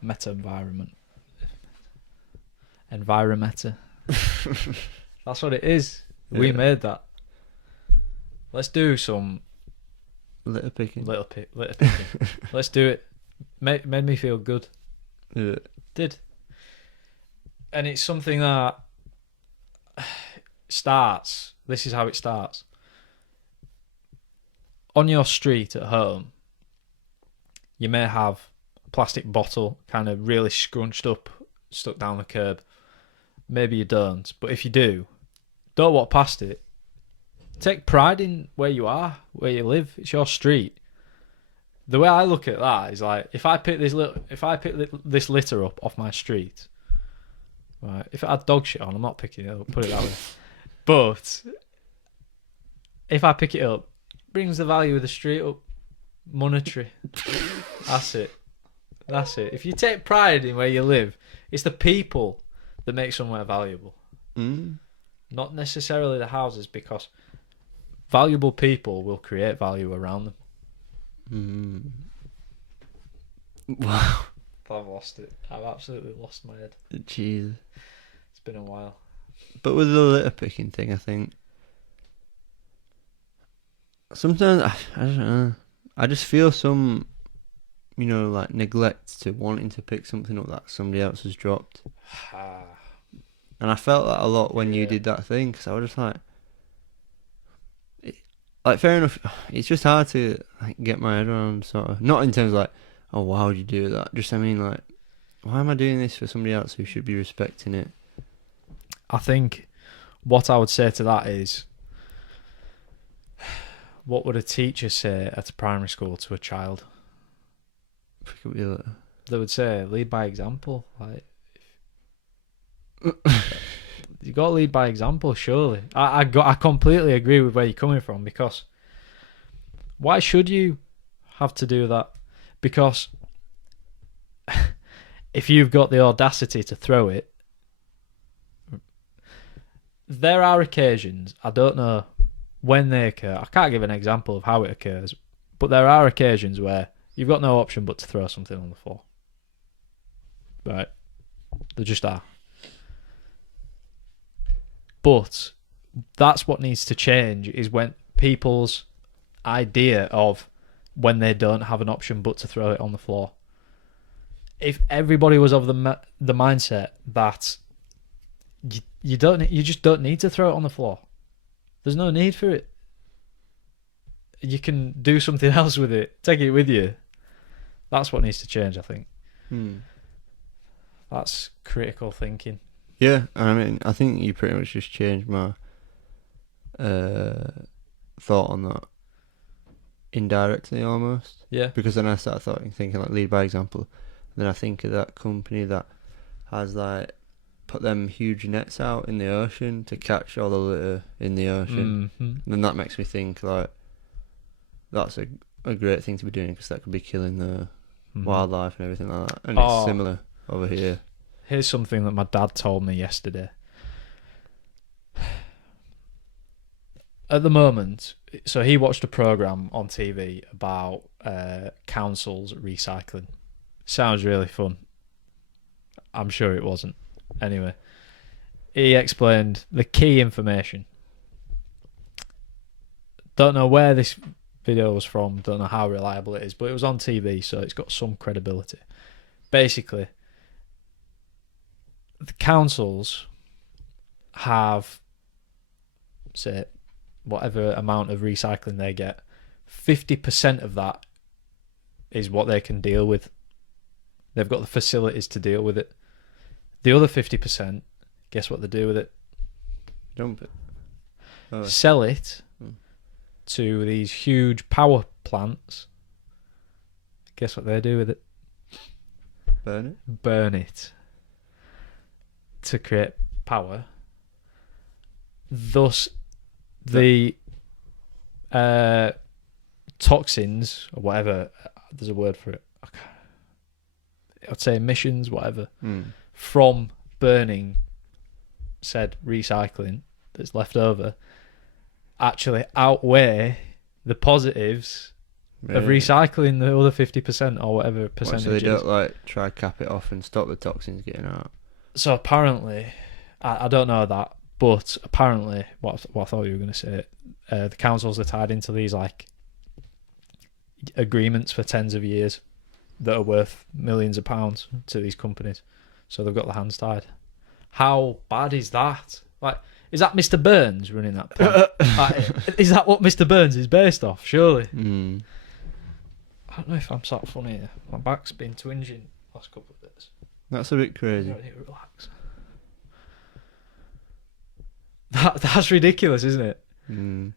Meta environment. ENVIROMETA. That's what it is. We Yeah. made that. Let's do some Litter picking. litter picking. Let's do it. Made me feel good. Yeah. Did. And it's something that starts. This is how it starts. On your street at home, you may have a plastic bottle kind of really scrunched up, stuck down the curb. Maybe you don't, but if you do, don't walk past it. Take pride in where you are, where you live. It's your street. The way I look at that is like, if I pick this litter up off my street, right? If it had dog shit on, I'm not picking it up. Put it that way. But if I pick it up, it brings the value of the street up. Monetary. That's it. If you take pride in where you live, it's the people that make somewhere valuable. Not necessarily the houses, because valuable people will create value around them. Wow. I've lost it. I've absolutely lost my head. Jeez. It's been a while. But with the litter picking thing, I think sometimes I don't know. I just feel some, like neglect to wanting to pick something up that somebody else has dropped. And I felt that a lot when you did that thing, because I was just like, fair enough. It's just hard to get my head around, sort of. Not in terms of like, oh, why would you do that? Just, I mean, like, why am I doing this for somebody else who should be respecting it? I think what I would say to that is, what would a teacher say at a primary school to a child? Pick up your litter. They would say, lead by example. Like, you got to lead by example, surely. I completely agree with where you're coming from, because why should you have to do that? Because if you've got the audacity to throw it, there are occasions, I don't know when they occur, I can't give an example of how it occurs, but there are occasions where you've got no option but to throw something on the floor. Right? There just are. But that's what needs to change, is when people's idea of when they don't have an option but to throw it on the floor. If everybody was of the mindset that you just don't need to throw it on the floor. There's no need for it. You can do something else with it. Take it with you. That's what needs to change, I think. That's critical thinking. Yeah, I mean, I think you pretty much just changed my thought on that indirectly, almost. Yeah. Because then I started thinking like lead by example. And then I think of that company that has like put them huge nets out in the ocean to catch all the litter in the ocean. Mm-hmm. And that makes me think like that's a great thing to be doing, because that could be killing the wildlife and everything like that. And it's similar over here. Here's something that my dad told me yesterday. At the moment, so he watched a programme on TV about councils recycling. Sounds really fun. I'm sure it wasn't. Anyway, he explained the key information. Don't know where this video was from, don't know how reliable it is, but it was on TV, so it's got some credibility. Basically, the councils have, say, whatever amount of recycling they get, 50% of that is what they can deal with. They've got the facilities to deal with it. The other 50%, guess what they do with it? Dump it. Oh. Sell it to these huge power plants. Guess what they do with it? Burn it. Burn it to create power. Thus, the toxins or whatever, there's a word for it. I'd say emissions, whatever, from burning said recycling that's left over actually outweigh the positives of recycling the other 50% or whatever percentage. So they don't like try cap it off and stop the toxins getting out. So apparently, I don't know that, but apparently, what I thought you were going to say, the councils are tied into these like agreements for tens of years that are worth millions of pounds to these companies. So they've got their hands tied. How bad is that? Like, is that Mr. Burns running that plant? Like, is that what Mr. Burns is based off? Surely. Mm. I don't know if I'm sort of funny here. My back's been twinging the last couple of days. That's a bit crazy. I need to relax. That's ridiculous, isn't it? Mm.